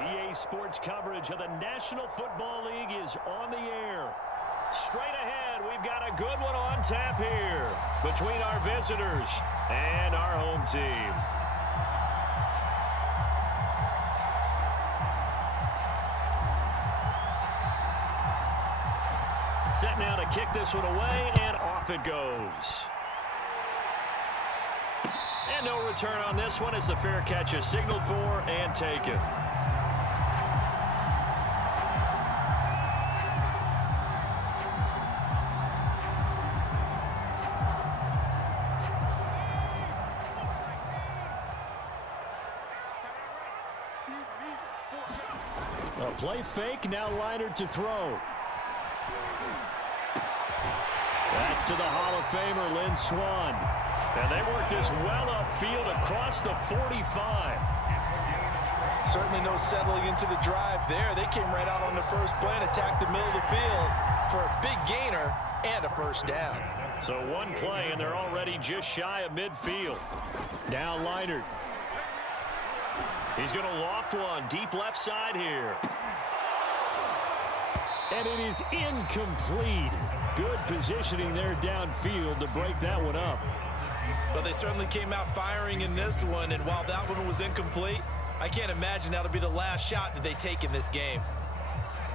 EA Sports coverage of the National Football League is on the air. Straight ahead, we've got a good one on tap here between our visitors and our home team. Set now to kick this one away, and off it goes. And no return on this one as the fair catch is signaled for and taken. A play fake, now Leinart to throw. That's to the Hall of Famer, Lynn Swann. And they work this well upfield across the 45. Certainly no settling into the drive there. They came right out on the first play and attacked the middle of the field for a big gainer and a first down. So one play, and they're already just shy of midfield. Now Leinart. He's going to loft one deep left side here. And it is incomplete. Good positioning there downfield to break that one up. Well, they certainly came out firing in this one, and while that one was incomplete, I can't imagine that'll be the last shot that they take in this game.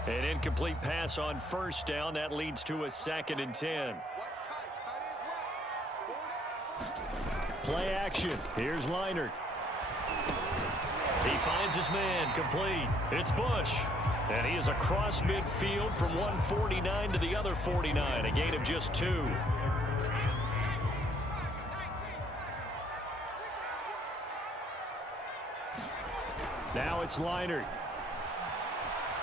An incomplete pass on first down. That leads to a 2nd and 10. Play action. Here's Leinart. He finds his man, complete. It's Bush. And he is across midfield from 149 to the other 49, a gain of just 2. Now it's Leinart.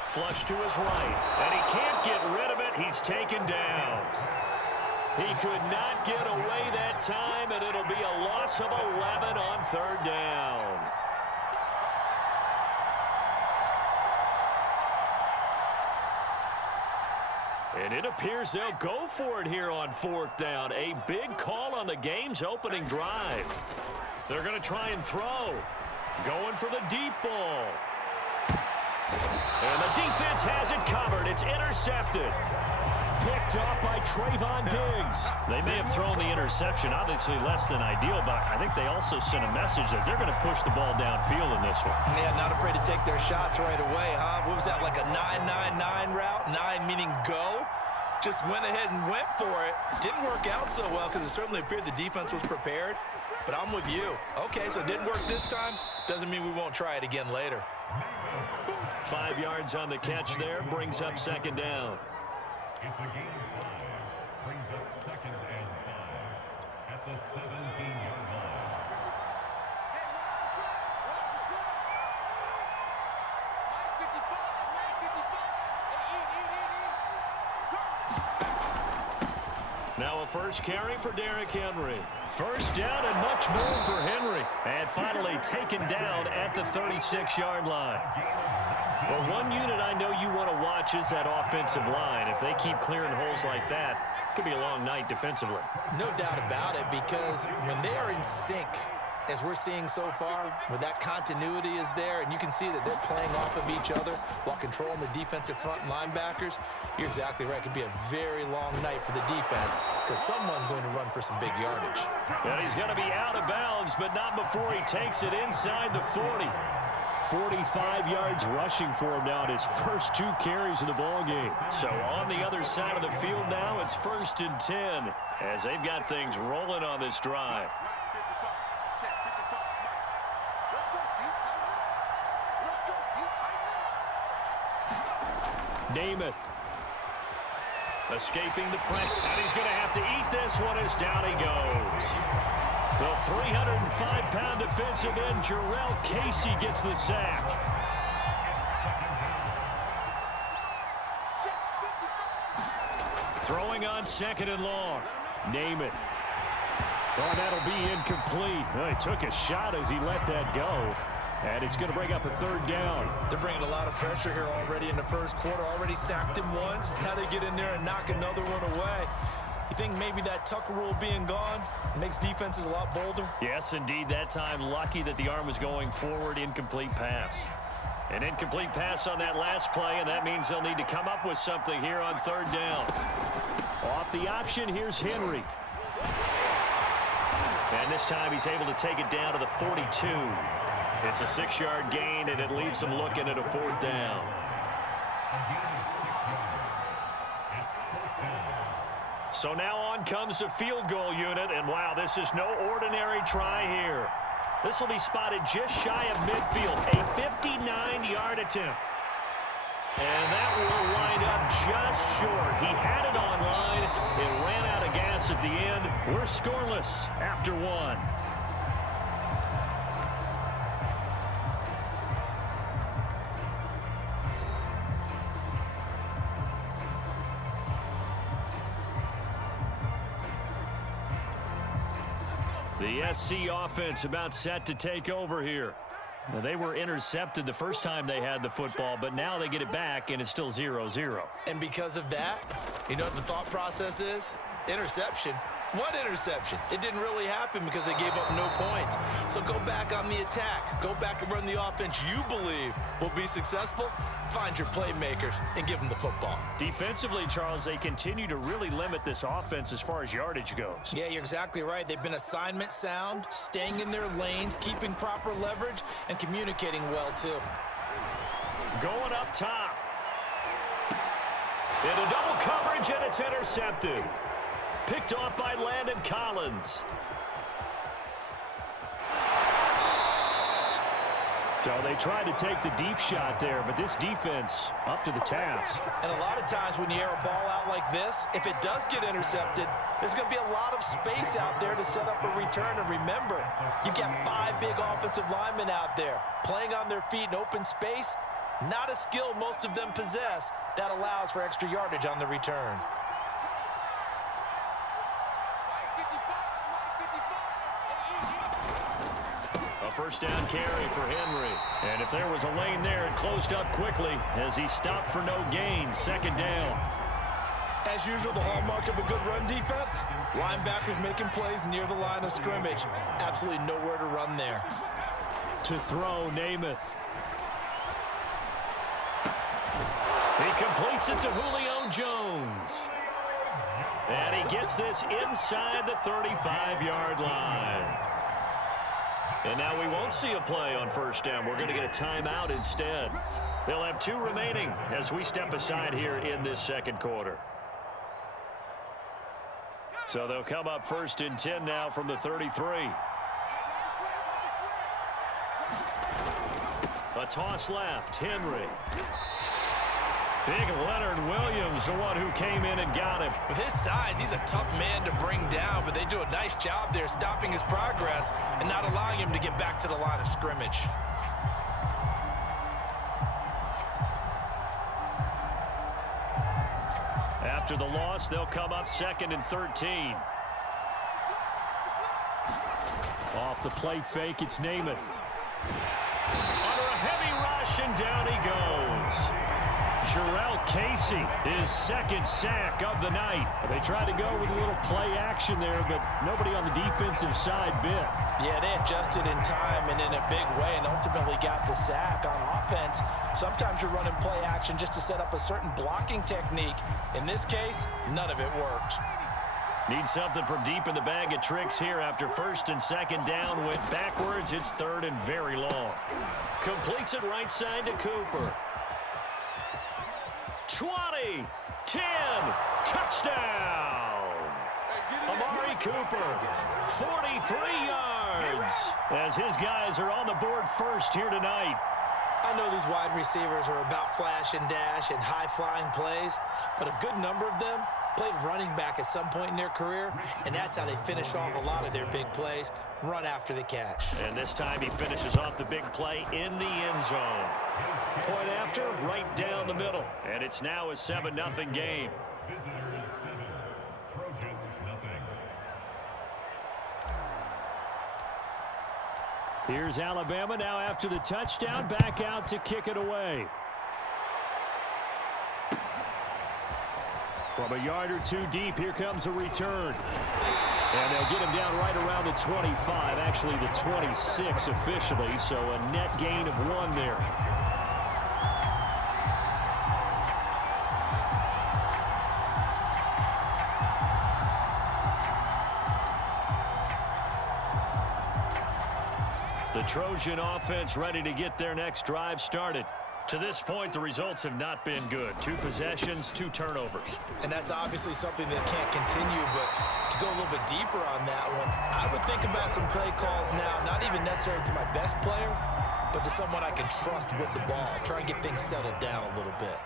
Flush to his right, and he can't get rid of it. He's taken down. He could not get away that time, and it'll be a loss of 11 on 3rd down. And it appears they'll go for it here on 4th down. A big call on the game's opening drive. They're going to try and throw. Going for the deep ball. And the defense has it covered. It's intercepted. Picked up by Trayvon Diggs. They may have thrown the interception, obviously less than ideal, but I think they also sent a message that they're going to push the ball downfield in this one. Yeah, not afraid to take their shots right away, huh? What was that, like a 9-9-9 route? 9 meaning go? Just went ahead and went for it. Didn't work out so well because it certainly appeared the defense was prepared. But I'm with you. Okay, so it didn't work this time. Doesn't mean we won't try it again later. 5 yards on the catch there. Brings up 2nd down. It's a gain of 5. Brings up 2nd and 5 at the 17-yard line. Now a first carry for Derrick Henry. First down and much more for Henry. And finally taken down at the 36-yard line. Well, one unit I know you want to watch is that offensive line. If they keep clearing holes like that, it could be a long night defensively. No doubt about it, because when they are in sync, as we're seeing so far, where that continuity is there, and you can see that they're playing off of each other while controlling the defensive front linebackers, you're exactly right. It could be a very long night for the defense because someone's going to run for some big yardage. And he's going to be out of bounds, but not before he takes it inside the 40. 45 yards rushing for him now in his first 2 carries of the ball game. So on the other side of the field now, it's 1st and 10 as they've got things rolling on this drive. Namath escaping the pressure, and he's going to have to eat this one as down he goes. The 305-pound defensive end, Jarrell Casey, gets the sack. Throwing on 2nd and long. Namath. Oh, that'll be incomplete. Well, he took a shot as he let that go. And it's going to bring up a 3rd down. They're bringing a lot of pressure here already in the first quarter. Already sacked him once. Now they get in there and knock another one away. You think maybe that Tucker rule being gone makes defenses a lot bolder? Yes, indeed. That time lucky that the arm was going forward. Incomplete pass. An incomplete pass on that last play, and that means they'll need to come up with something here on third down. Off the option, here's Henry. And this time he's able to take it down to the 42. It's a 6-yard gain, and it leaves him looking at a fourth down. So now on comes the field goal unit, and wow, this is no ordinary try here. This will be spotted just shy of midfield, a 59-yard attempt. And that will wind up just short. He had it on line. It ran out of gas at the end. We're scoreless after one. The SC offense about set to take over here. Now, they were intercepted the first time they had the football, but now they get it back, and it's still 0-0. And because of that, you know what the thought process is? Interception. What interception? It didn't really happen because they gave up no points. So go back on the attack. Go back and run the offense you believe will be successful. Find your playmakers and give them the football. Defensively, Charles, they continue to really limit this offense as far as yardage goes. Yeah, you're exactly right. They've been assignment sound, staying in their lanes, keeping proper leverage, and communicating well, too. Going up top. Into double coverage, and it's intercepted. Picked off by Landon Collins. So they tried to take the deep shot there, but this defense up to the task. And a lot of times when you air a ball out like this, if it does get intercepted, there's going to be a lot of space out there to set up a return. And remember, you've got 5 big offensive linemen out there playing on their feet in open space. Not a skill most of them possess that allows for extra yardage on the return. First down carry for Henry. And if there was a lane there, it closed up quickly as he stopped for no gain. Second down. As usual, the hallmark of a good run defense, linebackers making plays near the line of scrimmage. Absolutely nowhere to run there. To throw, Namath. He completes it to Julio Jones. And he gets this inside the 35-yard line. And now we won't see a play on first down. We're going to get a timeout instead. They'll have 2 remaining as we step aside here in this second quarter. So they'll come up 1st and 10 now from the 33. A toss left, Henry. Big Leonard Williams, the one who came in and got him. With his size, he's a tough man to bring down, but they do a nice job there stopping his progress and not allowing him to get back to the line of scrimmage. After the loss, they'll come up 2nd and 13. Off the play fake, it's Namath. Under a heavy rush, and down he goes. Jarrell Casey, his 2nd sack of the night. They tried to go with a little play action there, but nobody on the defensive side bit. Yeah, they adjusted in time and in a big way and ultimately got the sack. On offense, sometimes you're running play action just to set up a certain blocking technique. In this case, none of it worked. Need something from deep in the bag of tricks here after 1st and 2nd down. Went backwards. It's 3rd and very long. Completes it right side to Cooper. 20, 10, touchdown! Amari Cooper, 43 yards, as his guys are on the board first here tonight. I know these wide receivers are about flash and dash and high-flying plays, but a good number of them played running back at some point in their career, and that's how they finish off a lot of their big plays, run after the catch. And this time he finishes off the big play in the end zone. Point after, right down the middle. And it's now a 7-0 game. Visitors 7, Trojans nothing. Here's Alabama now after the touchdown, back out to kick it away. From a yard or 2 deep, here comes a return. And they'll get him down right around the 25, actually the 26 officially, so a net gain of 1 there. The Trojan offense ready to get their next drive started. To this point, the results have not been good. 2 possessions, 2 turnovers. And that's obviously something that can't continue, but to go a little bit deeper on that one, I would think about some play calls now, not even necessarily to my best player, but to someone I can trust with the ball. Try and get things settled down a little bit.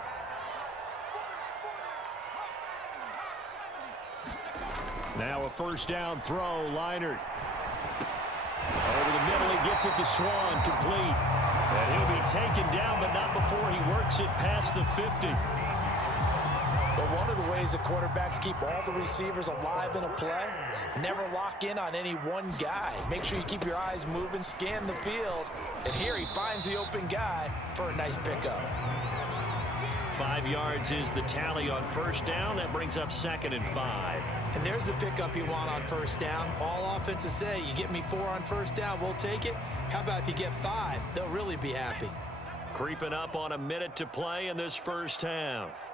Now a first down throw, Leinart. Over the middle, he gets it to Swan, complete. And he'll be taken down, but not before he works it past the 50. But one of the ways that quarterbacks keep all the receivers alive in a play, never lock in on any one guy. Make sure you keep your eyes moving, scan the field. And here he finds the open guy for a nice pickup. 5 yards is the tally on first down. That brings up 2nd and 5. And there's the pickup you want on first down. All offenses say, you get me 4 on first down, we'll take it. How about if you get 5? They'll really be happy. Creeping up on a minute to play in this first half.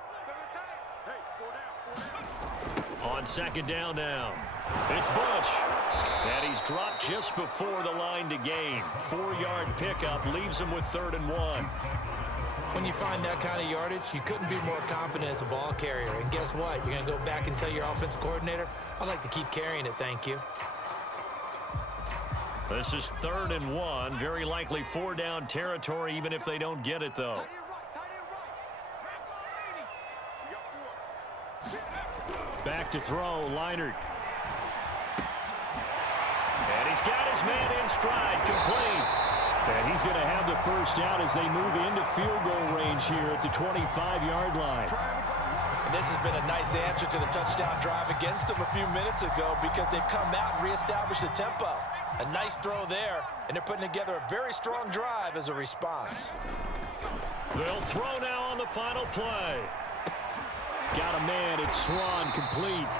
On 2nd down now, it's Bush. And he's dropped just before the line to gain. 4-yard pickup leaves him with 3rd and 1. When you find that kind of yardage, you couldn't be more confident as a ball carrier. And guess what? You're going to go back and tell your offensive coordinator, I'd like to keep carrying it, thank you. This is 3rd and 1. Very likely 4-down territory, even if they don't get it, though. Back to throw, Leinart. And he's got his man in stride, complete. And he's going to have the first down as they move into field goal range here at the 25-yard line. And this has been a nice answer to the touchdown drive against them a few minutes ago because they've come out and reestablished the tempo. A nice throw there, and they're putting together a very strong drive as a response. They'll throw now on the final play. Got a man, it's Swan, complete.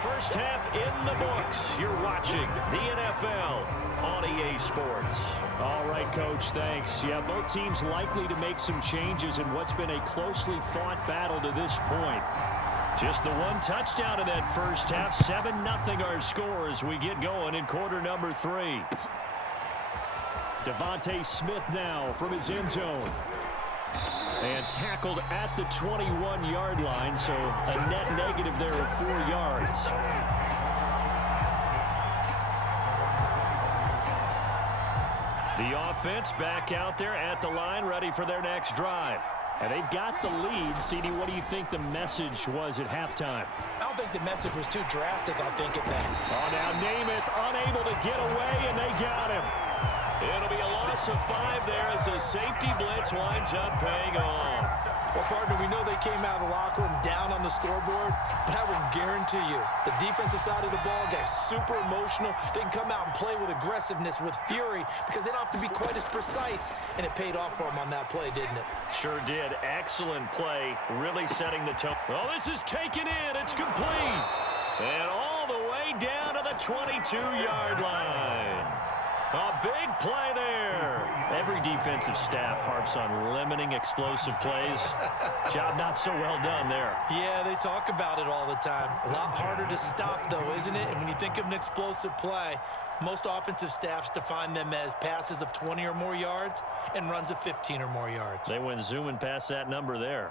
First half in the books. You're watching the NFL on EA Sports. All right, Coach, thanks. Yeah, both teams likely to make some changes in what's been a closely fought battle to this point. Just the 1 touchdown in that first half. 7-0 our score as we get going in quarter number 3. Devontae Smith now from his end zone. And tackled at the 21-yard line, so a net negative there of 4 yards. The offense back out there at the line, ready for their next drive. And they've got the lead. CD, what do you think the message was at halftime? I don't think the message was too drastic, I think, at that. Oh, now Namath unable to get away, and they got him. It'll be a loss of 5 there as the safety blitz winds up paying off. Well, partner, we know they came out of the locker room down on the scoreboard, but I will guarantee you the defensive side of the ball got super emotional. They can come out and play with aggressiveness, with fury, because they don't have to be quite as precise, and it paid off for them on that play, didn't it? Sure did. Excellent play, really setting the tone. Well, this is taken in. It's complete. And all the way down to the 22-yard line. A big play there. Every defensive staff harps on limiting explosive plays. Job not so well done there. Yeah, they talk about it all the time. A lot harder to stop, though, isn't it? And when you think of an explosive play, most offensive staffs define them as passes of 20 or more yards and runs of 15 or more yards. They went zooming past that number there.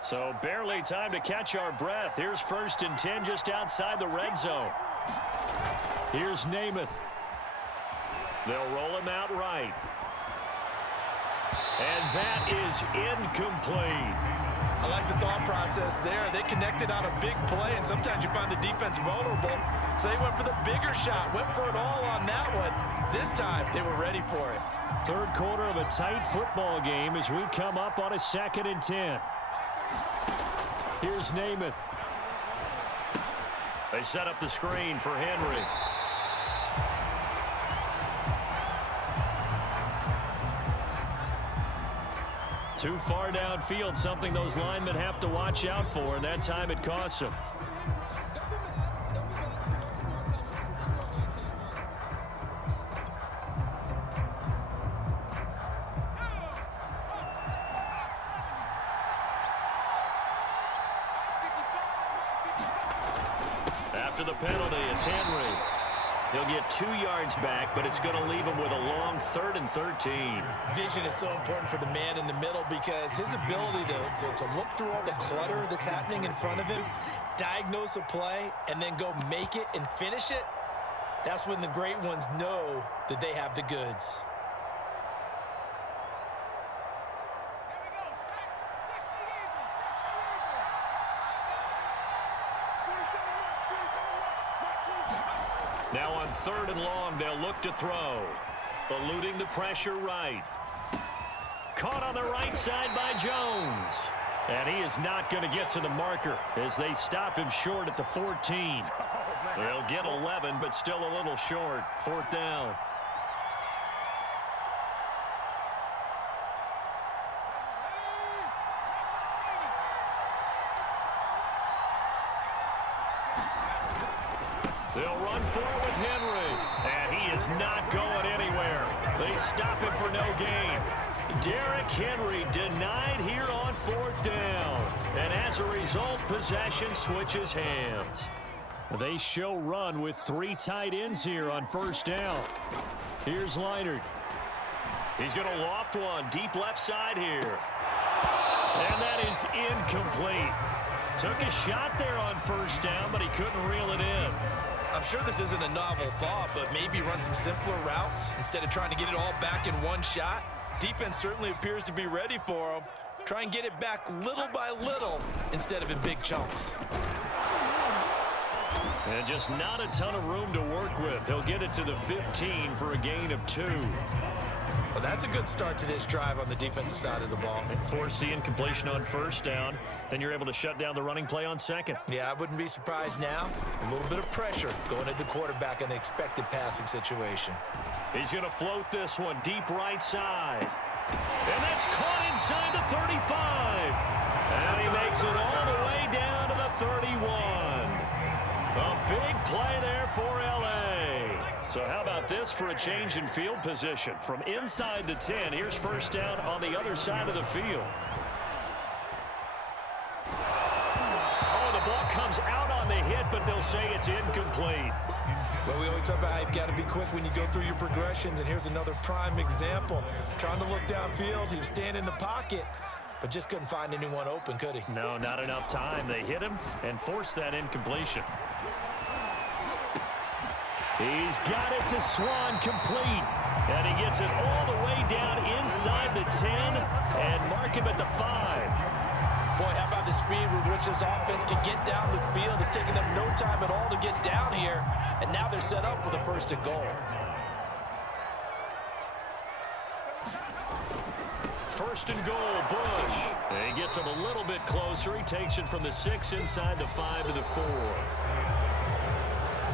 So barely time to catch our breath. Here's 1st and 10 just outside the red zone. Here's Namath. They'll roll him out right. And that is incomplete. I like the thought process there. They connected on a big play, and sometimes you find the defense vulnerable. So they went for the bigger shot, went for it all on that one. This time, they were ready for it. 3rd quarter of a tight football game as we come up on a 2nd and 10. Here's Namath. They set up the screen for Henry. Too far downfield, something those linemen have to watch out for, and that time it costs them. After the penalty, it's Henry. He'll get 2 yards back, but it's going to leave him with a long 3rd and 13. Vision is so important for the man in the middle because his ability to look through all the clutter that's happening in front of him, diagnose a play, and then go make it and finish it, that's when the great ones know that they have the goods. Now on 3rd and long, they'll look to throw. Eluding the pressure right. Caught on the right side by Jones. And he is not going to get to the marker as they stop him short at the 14. They'll get 11, but still a little short. 4th down. They'll run for it with Henry. And he is not going anywhere. They stop him for no gain. Derrick Henry denied here on 4th down. And as a result, possession switches hands. They show run with 3 tight ends here on 1st down. Here's Leonard. He's going to loft one deep left side here. And that is incomplete. Took a shot there on 1st down, but he couldn't reel it in. I'm sure this isn't a novel thought, but maybe run some simpler routes instead of trying to get it all back in one shot. Defense certainly appears to be ready for him. Try and get it back little by little instead of in big chunks. And just not a ton of room to work with. He'll get it to the 15 for a gain of 2. Well, that's a good start to this drive on the defensive side of the ball. And force the incompletion on 1st down. Then you're able to shut down the running play on 2nd. Yeah, I wouldn't be surprised now. A little bit of pressure going at the quarterback in an expected passing situation. He's going to float this one deep right side. And that's caught inside the 35. And he makes it all the way down to the 31. A big play there for L.A. So how about this for a change in field position? From inside the 10, here's 1st down on the other side of the field. Oh, the ball comes out on the hit, but they'll say it's incomplete. Well, we always talk about how you've got to be quick when you go through your progressions, and here's another prime example. Trying to look downfield, he was standing in the pocket, but just couldn't find anyone open, could he? No, not enough time. They hit him and forced that incompletion. He's got it to Swan, complete. And he gets it all the way down inside the 10 and mark him at the 5. Boy, how about the speed with which this offense can get down the field? It's taking them no time at all to get down here. And now they're set up with a 1st and goal. 1st and goal, Bush. And he gets him a little bit closer. He takes it from the 6 inside the 5 to the 4.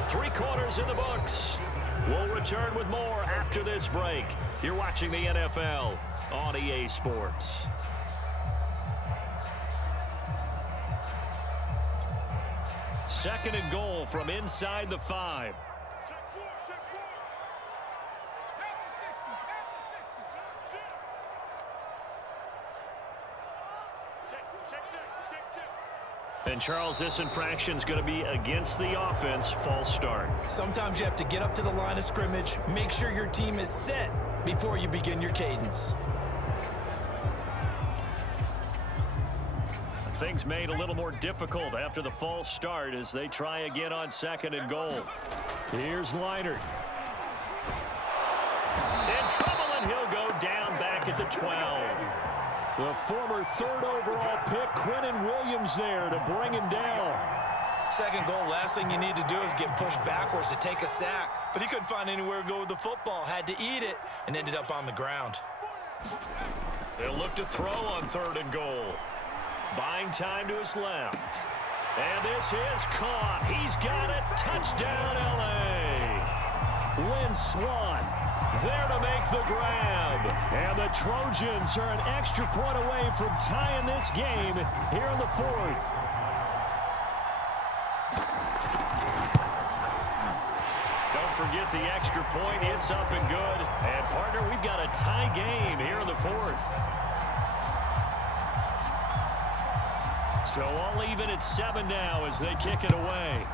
3 quarters in the books. We'll return with more after this break. You're watching the NFL on EA Sports. Second and goal from inside the 5. And, Charles, this infraction is going to be against the offense. False start. Sometimes you have to get up to the line of scrimmage, make sure your team is set before you begin your cadence. Things made a little more difficult after the false start as they try again on 2nd and goal. Here's Leonard. In trouble, and he'll go down back at the 12. The former 3rd overall pick, Quinnen Williams, there to bring him down. 2nd goal, last thing you need to do is get pushed backwards to take a sack. But he couldn't find anywhere to go with the football, had to eat it, and ended up on the ground. They'll look to throw on 3rd and goal. Buying time to his left. And this is caught. He's got it. Touchdown, L.A. Lynn Swan there to make the grab. And the Trojans are an extra point away from tying this game here in the 4th. Don't forget the extra point. It's up and good. And, partner, we've got a tie game here in the 4th. So all even at 7 now as they kick it away.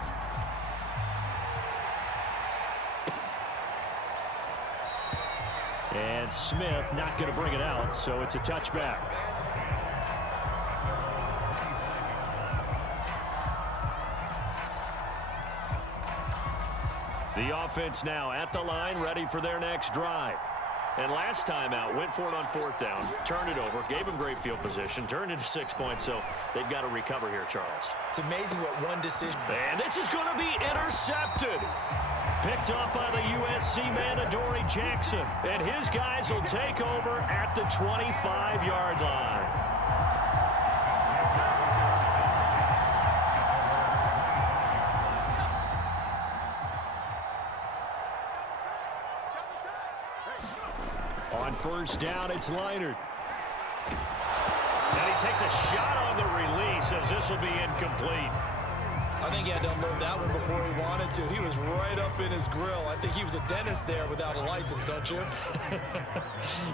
And Smith not going to bring it out, so it's a touchback. The offense now at the line, ready for their next drive. And last time out, went for it on fourth down, turned it over, gave them great field position, turned into 6 points, so they've got to recover here, Charles. It's amazing what one decision. And this is going to be intercepted. Picked up by the USC man, Adoree Jackson. And his guys will take over at the 25-yard line. On first down, it's Leinart. And he takes a shot on the release as this will be incomplete. I think he had to unload that one before he wanted to. He was right up in his grill. I think he was a dentist there without a license, don't you?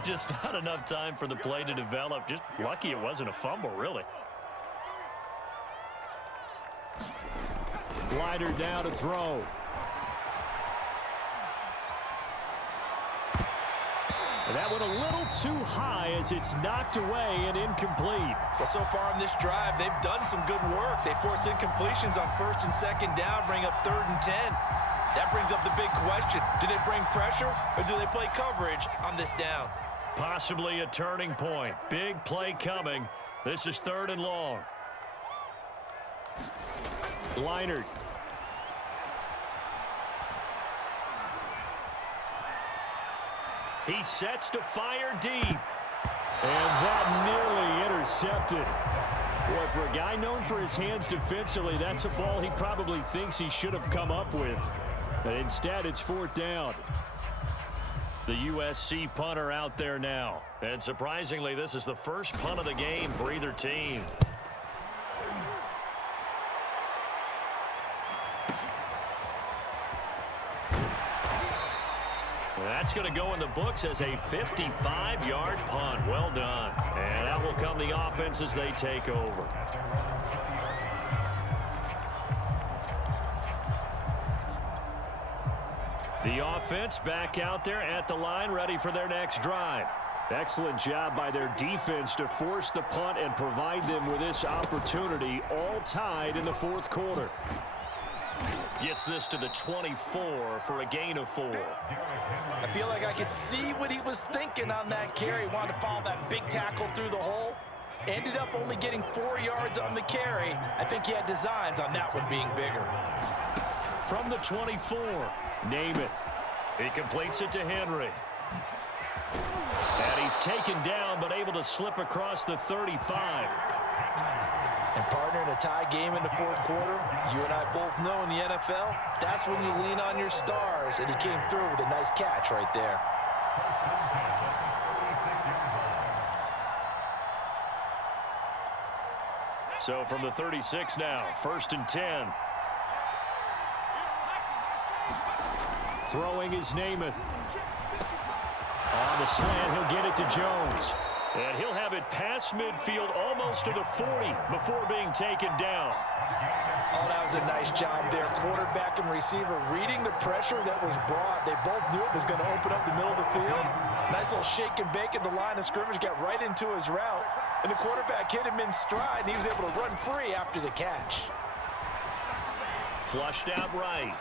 Just not enough time for the play to develop. Just lucky it wasn't a fumble, really. Leinart now to throw. And that one a little too high as it's knocked away and incomplete. Well, so far in this drive, they've done some good work. They force incompletions on first and second down, bring up 3rd and 10. That brings up the big question. Do they bring pressure or do they play coverage on this down? Possibly a turning point. Big play coming. This is 3rd and long. Leinart. He sets to fire deep. And that nearly intercepted. Boy, for a guy known for his hands defensively, that's a ball he probably thinks he should have come up with. But instead, it's 4th down. The USC punter out there now. And surprisingly, this is the first punt of the game for either team. That's going to go in the books as a 55-yard punt. Well done. And that will come the offense as they take over. The offense back out there at the line, ready for their next drive. Excellent job by their defense to force the punt and provide them with this opportunity, all tied in the 4th quarter. Gets this to the 24 for a gain of 4. I feel like I could see what he was thinking on that carry. Wanted to follow that big tackle through the hole. Ended up only getting 4 yards on the carry. I think he had designs on that one being bigger. From the 24, Namath. He completes it to Henry. And he's taken down, but able to slip across the 35. And partner, in a tie game in the 4th quarter, you and I both know in the NFL, that's when you lean on your stars, and he came through with a nice catch right there. So from the 36 now, 1st and 10. Throwing is Namath. On the slant, he'll get it to Jones. And he'll have it past midfield almost to the 40 before being taken down. Oh, that was a nice job there. Quarterback and receiver reading the pressure that was brought. They both knew it was going to open up the middle of the field. Nice little shake and bake at the line of scrimmage, got right into his route. And the quarterback hit him in stride, and he was able to run free after the catch. Flushed out right.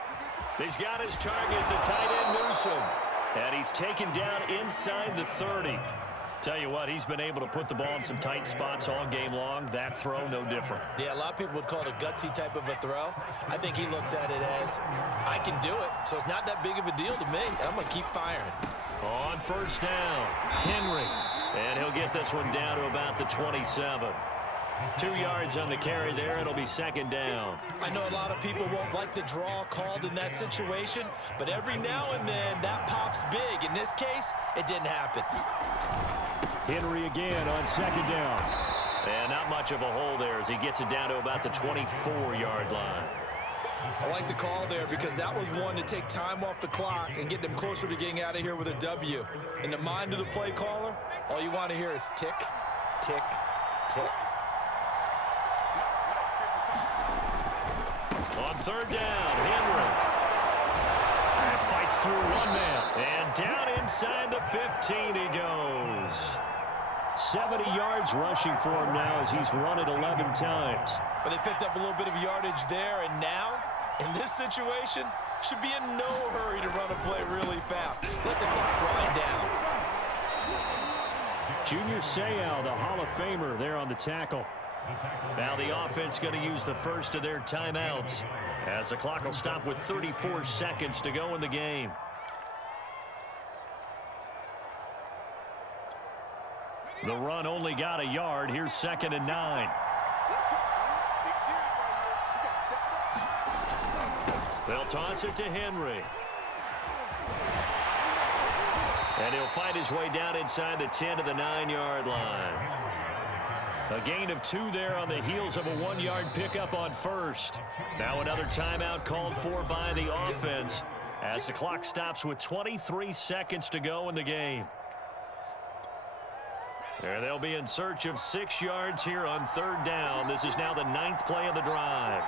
He's got his target, the tight end Newsom. And he's taken down inside the 30. Tell you what, he's been able to put the ball in some tight spots all game long. That throw, no different. Yeah, a lot of people would call it a gutsy type of a throw. I think he looks at it as, I can do it, so it's not that big of a deal to me. I'm going to keep firing. On first down, Henry. And he'll get this one down to about the 27. 2 yards on the carry there. It'll be 2nd down. I know a lot of people won't like the draw called in that situation, but every now and then that pops big. In this case, it didn't happen. Henry again on 2nd down. And not much of a hole there as he gets it down to about the 24-yard line. I like the call there because that was one to take time off the clock and get them closer to getting out of here with a W. In the mind of the play caller, all you want to hear is tick, tick, tick. On 3rd down, Henry. And fights through one man. And down inside the 15 he goes. 70 yards rushing for him now as he's run it 11 times. But they picked up a little bit of yardage there, and now, in this situation, should be in no hurry to run a play really fast. Let the clock wind down. Junior Seau, the Hall of Famer, there on the tackle. Now the offense going to use the first of their timeouts as the clock will stop with 34 seconds to go in the game. The run only got a yard. Here's 2nd and 9. They'll toss it to Henry. And he'll fight his way down inside the 10 to the 9-yard line. A gain of 2 there on the heels of a 1-yard pickup on first. Now another timeout called for by the offense as the clock stops with 23 seconds to go in the game. And they'll be in search of 6 yards here on 3rd down. This is now the 9th play of the drive.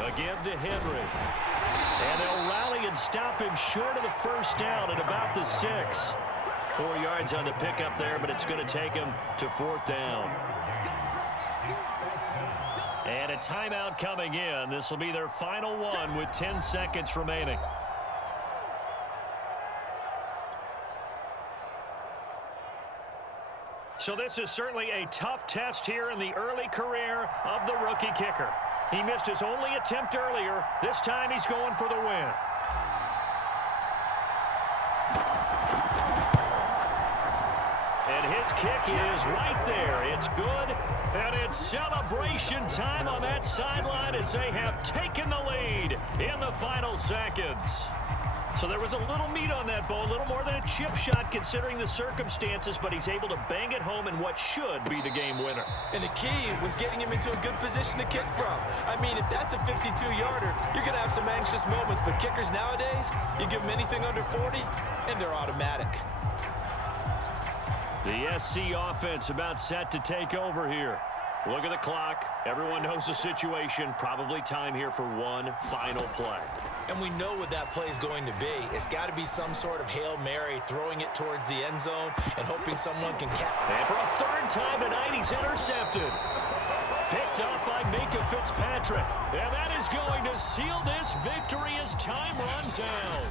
A give to Henry. And they'll rally and stop him short of the 1st down at about the 6. 4 yards on the pickup there, but it's going to take him to 4th down. And a timeout coming in. This will be their final one with 10 seconds remaining. So this is certainly a tough test here in the early career of the rookie kicker. He missed his only attempt earlier. This time he's going for the win. And his kick is right there. It's good. And it's celebration time on that sideline as they have taken the lead in the final seconds. So there was a little meat on that bone, a little more than a chip shot considering the circumstances, but he's able to bang it home in what should be the game winner. And the key was getting him into a good position to kick from. I mean, if that's a 52-yarder, you're going to have some anxious moments, but kickers nowadays, you give them anything under 40, and they're automatic. The SC offense about set to take over here. Look at the clock. Everyone knows the situation. Probably time here for one final play. And we know what that play is going to be. It's got to be some sort of Hail Mary, throwing it towards the end zone and hoping someone can catch. And for a 3rd time tonight, he's intercepted. Picked up by Minka Fitzpatrick. And that is going to seal this victory as time runs out.